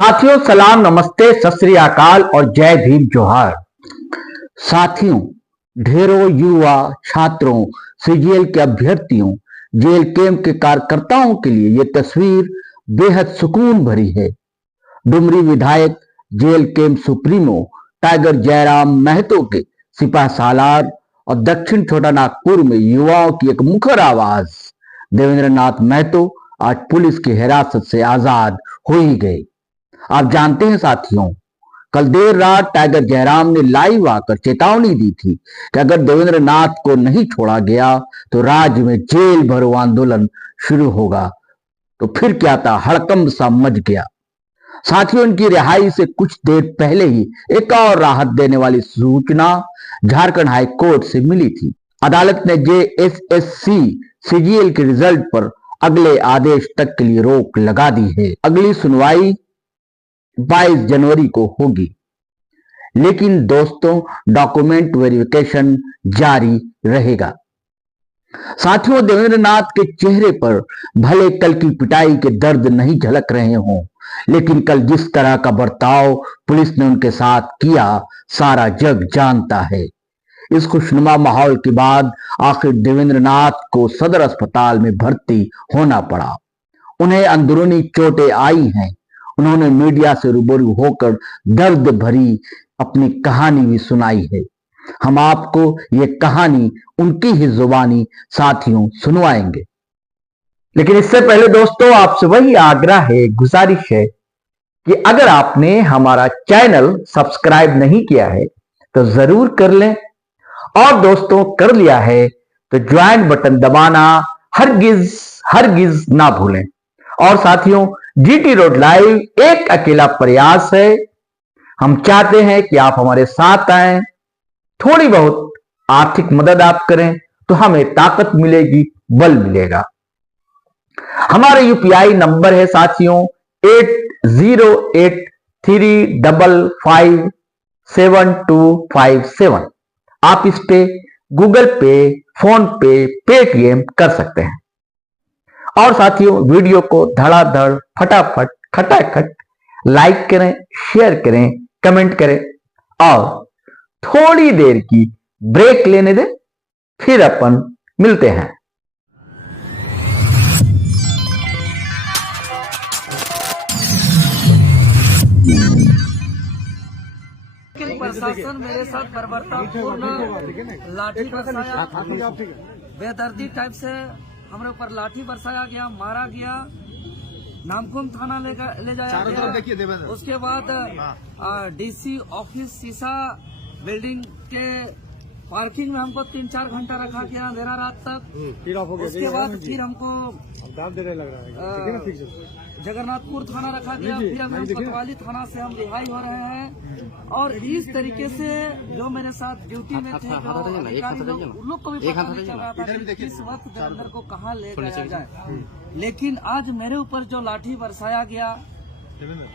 साथियों, सलाम, नमस्ते, सत श्री अकाल और जय भीम जोहार। साथियों, ढेरों युवा छात्रों, सीजीएल के अभ्यर्थियों, जेल कैंप के कार्यकर्ताओं के लिए ये तस्वीर बेहद सुकून भरी है। डुमरी विधायक, jail camp supremo Tiger Jairam Mahto के सिपाही सालार और दक्षिण छोटा नागपुर में युवाओं की एक मुखर आवाज देवेंद्र नाथ महतो आज पुलिस की हिरासत से आजाद हो ही गए। आप जानते हैं साथियों, कल देर रात टाइगर जयराम ने लाइव आकर चेतावनी दी थी कि अगर देवेंद्र नाथ को नहीं छोड़ा गया तो राज्य में जेल भरो आंदोलन शुरू होगा। तो फिर क्या था, हड़कंप सा मच गया। साथियों, इनकी रिहाई से कुछ देर पहले ही एक और राहत देने वाली सूचना झारखंड हाई कोर्ट से मिली थी। अदालत ने जेएसएससी सीजीएल के रिजल्ट पर अगले आदेश तक के लिए रोक लगा दी है। अगली सुनवाई 22 जनवरी को होगी, लेकिन दोस्तों डॉक्यूमेंट वेरिफिकेशन जारी रहेगा। साथियों, देवेंद्र नाथ के चेहरे पर भले कल की पिटाई के दर्द नहीं झलक रहे हों, लेकिन कल जिस तरह का बर्ताव पुलिस ने उनके साथ किया सारा जग जानता है। इस खुशनुमा माहौल के बाद आखिर देवेंद्र नाथ को सदर अस्पताल में भर्ती होना पड़ा। उन्हें अंदरूनी चोटें आई हैं। उन्होंने मीडिया से रूबरू होकर दर्द भरी अपनी कहानी भी सुनाई है। हम आपको ये कहानी उनकी ही जुबानी साथियों सुनवाएंगे। लेकिन इससे पहले दोस्तों आपसे वही आग्रह है, गुजारिश है कि अगर आपने हमारा चैनल सब्सक्राइब नहीं किया है तो जरूर कर लें, और दोस्तों कर लिया है तो ज्वाइन बटन दबाना हरगिज ना भूलें। और साथियों, जीटी रोड लाइव एक अकेला प्रयास है। हम चाहते हैं कि आप हमारे साथ आएं, थोड़ी बहुत आर्थिक मदद आप करें तो हमें ताकत मिलेगी, बल मिलेगा। हमारे यूपीआई नंबर है साथियों 8083557257। आप इस पे गूगल पे, फोन पे, पेटीएम कर सकते हैं। और साथियों, वीडियो को धड़ाधड़ फटाफट खटाखट लाइक करें, शेयर करें, कमेंट करें और थोड़ी देर की ब्रेक लेने दें, फिर अपन मिलते हैं। प्रशासन मेरे साथ बर्बरतापूर्ण लाठी बरसाया, बेदर्दी टाइप से हमारे ऊपर लाठी बरसाया गया, मारा गया, नामकुम थाना ले जाया गया। उसके बाद डीसी ऑफिस शीशा बिल्डिंग के पार्किंग में हमको 3-4 घंटा रखा गया, अंधेरा रात तक। उसके बाद फिर हमको जगन्नाथपुर थाना रखा गया, फिर हम कोतवाली थाना से हम रिहाई हो रहे हैं। और इस तरीके से जो मेरे साथ ड्यूटी में थे जो अधिकारी लोग, उन लोग को भी पता नहीं चल रहा था कि किस वक्त देवेंद्र को कहाँ ले जाया जाए। लेकिन आज मेरे ऊपर जो लाठी बरसाया गया,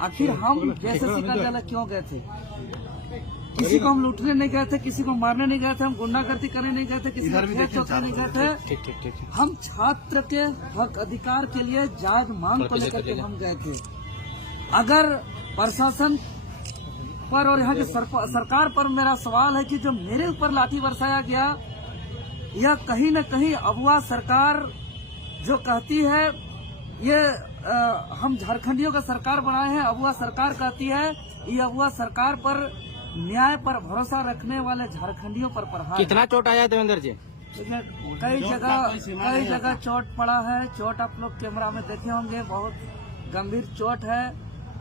आखिर हम जेएसएससी कार्यालय क्यों गए थे? किसी को हम लूटने नहीं गए थे, किसी को मारने नहीं गए थे, हम गुंडागर्दी करने नहीं गए थे, किसी को खेत जोतने नहीं गए थे। हम छात्र के हक अधिकार के लिए जायज मांग को लेकर के हम गए थे। अगर प्रशासन पर और यहाँ की सरकार पर मेरा सवाल है कि जो मेरे ऊपर लाठी बरसाया गया, यह कहीं न कहीं अगुआ सरकार जो कहती है ये हम झारखंडियों का सरकार बनाए हैं, अगुआ सरकार कहती है, ये अगुआ सरकार पर न्याय पर भरोसा रखने वाले झारखंडियों पर प्रहार। कितना चोट आया देवेंद्र जी? कई जगह चोट पड़ा है। चोट आप लोग कैमरा में देखे होंगे, बहुत गंभीर चोट है।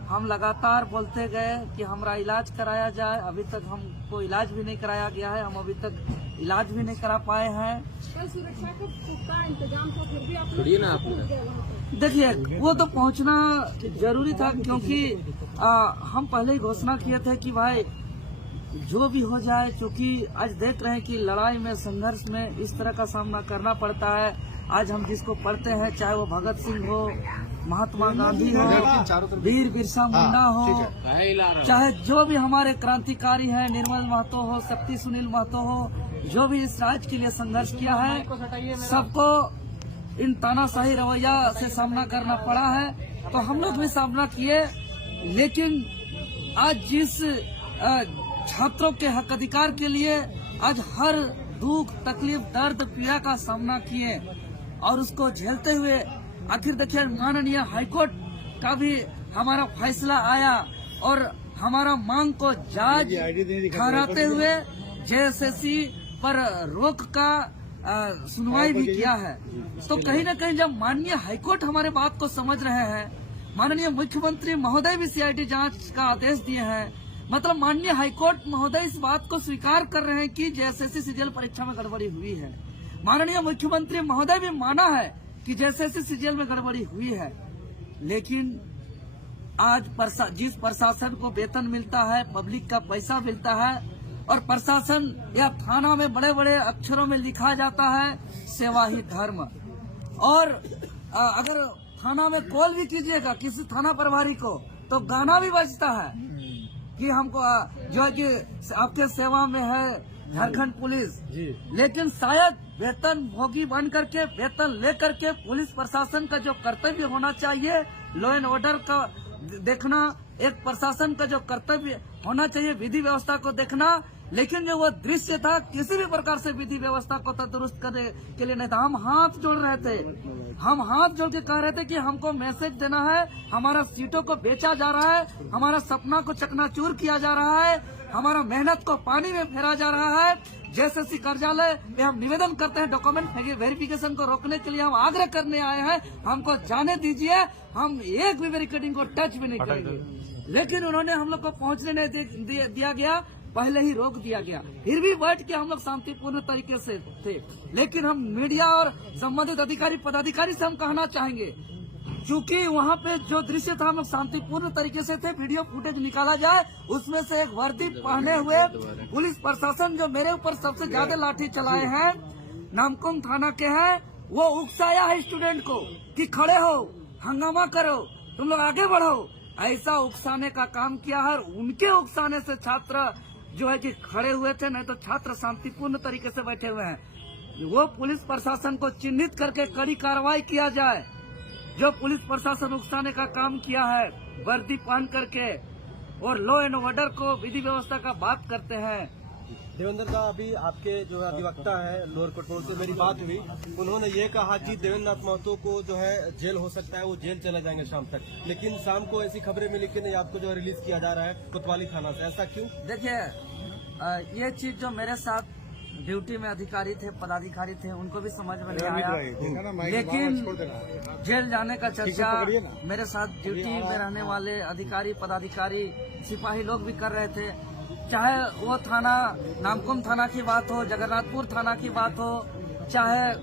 हम लगातार बोलते गए कि हमारा इलाज कराया जाए, अभी तक हमको इलाज भी नहीं कराया गया है, हम अभी तक इलाज भी नहीं करा पाए हैं। सुरक्षा का पुख्ता इंतजाम था, फिर भी आप लोग देखिए वो तो पहुंचना जरूरी था, क्योंकि हम पहले ही घोषणा किए थे कि भाई जो भी हो जाए, क्योंकि आज देख रहे हैं कि लड़ाई में, संघर्ष में इस तरह का सामना करना पड़ता है। आज हम जिसको पढ़ते हैं, चाहे वो भगत सिंह हो, महात्मा गांधी हो, वीर बिरसा मुंडा हो, चाहे जो भी हमारे क्रांतिकारी हैं, निर्मल महतो हो, शक्ति सुनील महतो हो, जो भी इस राज्य के लिए संघर्ष किया है, सबको इन तानाशाही रवैया से सामना करना पड़ा है। तो हम लोग भी सामना किए लेकिन आज जिस छात्रों के हक अधिकार के लिए आज हर दुख तकलीफ दर्द पीड़ा का सामना किए और उसको झेलते हुए आखिर देखिए माननीय हाईकोर्ट का भी हमारा फैसला आया और हमारा मांग को जायज ठहराते हुए जेएसएससी पर रोक का सुनवाई भी किया है। तो कहीं न कहीं जब माननीय हाईकोर्ट हमारे बात को समझ रहे हैं, माननीय मुख्यमंत्री महोदय भी सीआईडी जांच का आदेश दिए हैं, मतलब माननीय हाईकोर्ट महोदय इस बात को स्वीकार कर रहे हैं कि जेएसएससी सीजीएल परीक्षा में गड़बड़ी हुई है। माननीय मुख्यमंत्री महोदय भी माना है कि जेएसएससी सीजीएल में गड़बड़ी हुई है। लेकिन आज जिस प्रशासन को वेतन मिलता है, पब्लिक का पैसा मिलता है और प्रशासन या थाना में बड़े बड़े अक्षरों में लिखा जाता है सेवा ही धर्म, और अगर थाना में कॉल भी कीजिएगा किसी थाना प्रभारी को तो गाना भी बजता है कि हमको जो है कि आपके सेवा में है झारखंड पुलिस। लेकिन शायद वेतन भोगी बन करके वेतन लेकर के पुलिस प्रशासन का जो कर्तव्य होना चाहिए, लॉ एंड ऑर्डर का देखना, एक प्रशासन का जो कर्तव्य होना चाहिए विधि व्यवस्था को देखना, लेकिन जो वो दृश्य था किसी भी प्रकार से विधि व्यवस्था को तो दुरुस्त करने के लिए नहीं था। हम हाथ जोड़ रहे थे, हम हाथ जोड़ के कह रहे थे कि हमको मैसेज देना है, हमारा सीटों को बेचा जा रहा है, हमारा सपना को चकनाचूर किया जा रहा है, हमारा मेहनत को पानी में फेरा जा रहा है। जेएसएससी कार्यालय में हम निवेदन करते हैं, डॉक्यूमेंट वेरिफिकेशन को रोकने के लिए हम आग्रह करने आए हैं, हमको जाने दीजिए, हम एक भी बैरिकेडिंग को टच भी नहीं करेंगे। लेकिन उन्होंने हम लोग को पहुंचने नहीं दिया गया, पहले ही रोक दिया गया। फिर भी बैठ के हम लोग शांतिपूर्ण तरीके से थे। लेकिन हम मीडिया और संबंधित अधिकारी पदाधिकारी से हम कहना चाहेंगे, क्योंकि वहाँ पे जो दृश्य था हम लोग शांतिपूर्ण तरीके से थे, वीडियो फुटेज निकाला जाए, उसमें से एक वर्दी पहने हुए पुलिस प्रशासन जो मेरे ऊपर सबसे ज्यादा लाठी चलाए हैं, नामकुम थाना के हैं, वो उकसाया है स्टूडेंट को कि खड़े हो, हंगामा करो, तुम लोग आगे बढ़ो, ऐसा उकसाने का काम किया है। उनके उकसाने से छात्र जो है कि खड़े हुए थे, नहीं तो छात्र शांतिपूर्ण तरीके से बैठे हुए हैं। वो पुलिस प्रशासन को चिन्हित करके कड़ी कार्रवाई किया जाए। जो पुलिस प्रशासन उकसाने का काम किया है वर्दी पहन करके और लॉ एंड ऑर्डर को विधि व्यवस्था का बात करते हैं। देवेंद्र का अभी आपके जो अधिवक्ता है लोअर कोर्ट से मेरी बात हुई, उन्होंने ये कहा कि देवेंद्र नाथ महतो को जो है जेल हो सकता है, वो जेल चले जाएंगे शाम तक, लेकिन शाम को ऐसी खबरें मिली कि नहीं आपको जो रिलीज किया जा रहा है कोतवाली थाना से, ऐसा क्यों? देखिए ये चीज जो मेरे साथ ड्यूटी में अधिकारी थे, पदाधिकारी थे, उनको भी समझ में नहीं आया, लेकिन जेल जाने का चर्चा मेरे साथ ड्यूटी में रहने वाले अधिकारी पदाधिकारी सिपाही लोग भी कर रहे थे। चाहे वो थाना नामकुम थाना की बात हो, जगन्नाथपुर थाना की बात हो, चाहे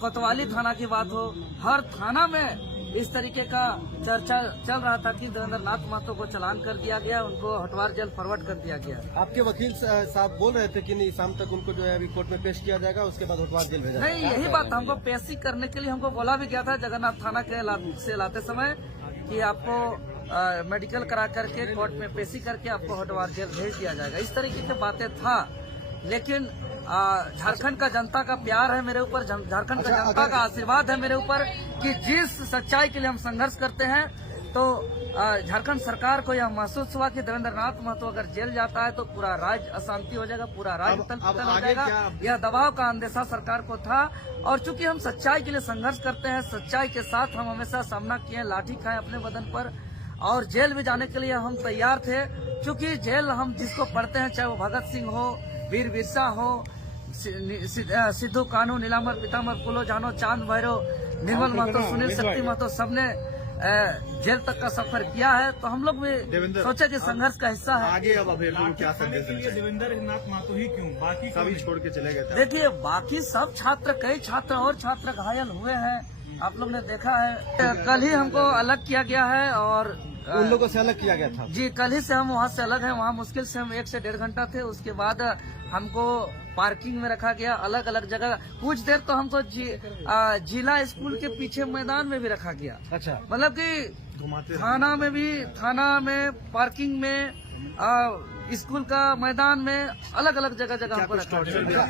कोतवाली थाना की बात हो, हर थाना में इस तरीके का चर्चा चल रहा था कि देवेंद्र नाथ महतो को चालान कर दिया गया, उनको हटवार जेल फॉरवर्ड कर दिया गया। आपके वकील साहब बोल रहे थे कि नहीं शाम तक उनको जो है अभी कोर्ट में पेश किया जाएगा, उसके बाद हटवार जेल भेजा नहीं, यही बात हमको पेशी करने के लिए हमको बोला भी गया था जगन्नाथ थाना के से लाते समय कि आपको मेडिकल करा करके कोर्ट में पेशी करके आपको हटवार जेल भेज दिया जाएगा, इस तरीके की बातें था। लेकिन झारखंड का जनता का प्यार है मेरे ऊपर, झारखंड का जनता का आशीर्वाद है मेरे ऊपर कि जिस सच्चाई के लिए हम संघर्ष करते हैं, तो झारखंड सरकार को यह महसूस हुआ कि देवेंद्र नाथ महतो अगर जेल जाता है तो पूरा राज्य अशांति हो जाएगा, पूरा राज्य तल हो जाएगा। यह दबाव का अंदेशा सरकार को था, और चूंकि हम सच्चाई के लिए संघर्ष करते हैं, सच्चाई के साथ हम हमेशा सामना किए, लाठी खाए अपने बदन पर, और जेल भी जाने के लिए हम तैयार थे। चूंकि जेल हम जिसको पढ़ते हैं, चाहे वो भगत सिंह हो, वीर बिरसा हो, सिद्धू कानू, नीलांबर पीताम्बर, फूलो जानो, चांद भैरव, निर्मल महतो, सुनील शक्ति महतो, सबने जेल तक का सफर किया है। तो हम लोग भी सोचे कि संघर्ष का हिस्सा है। आगे अब अभ्यर्थियों को क्या संदेश देना चाहिए? देवेंद्र नाथ महतो ही क्यों, बाकी सभी छोड़ के चले गए थे। देखिए बाकी सब छात्र, कई छात्र और छात्र घायल हुए हैं, आप लोग ने देखा है। कल ही हमको अलग किया गया है और उन लोगों से अलग किया गया था जी, कल ही से हम वहाँ से अलग हैं। वहाँ मुश्किल से हम 1 से 1.5 घंटा थे, उसके बाद हमको पार्किंग में रखा गया, अलग अलग जगह। कुछ देर तो हमको जिला स्कूल के पीछे मैदान में भी रखा गया। अच्छा, मतलब कि थाना में भी, थाना में, पार्किंग में, स्कूल का मैदान में, अलग अलग जगह हमको रखा गया।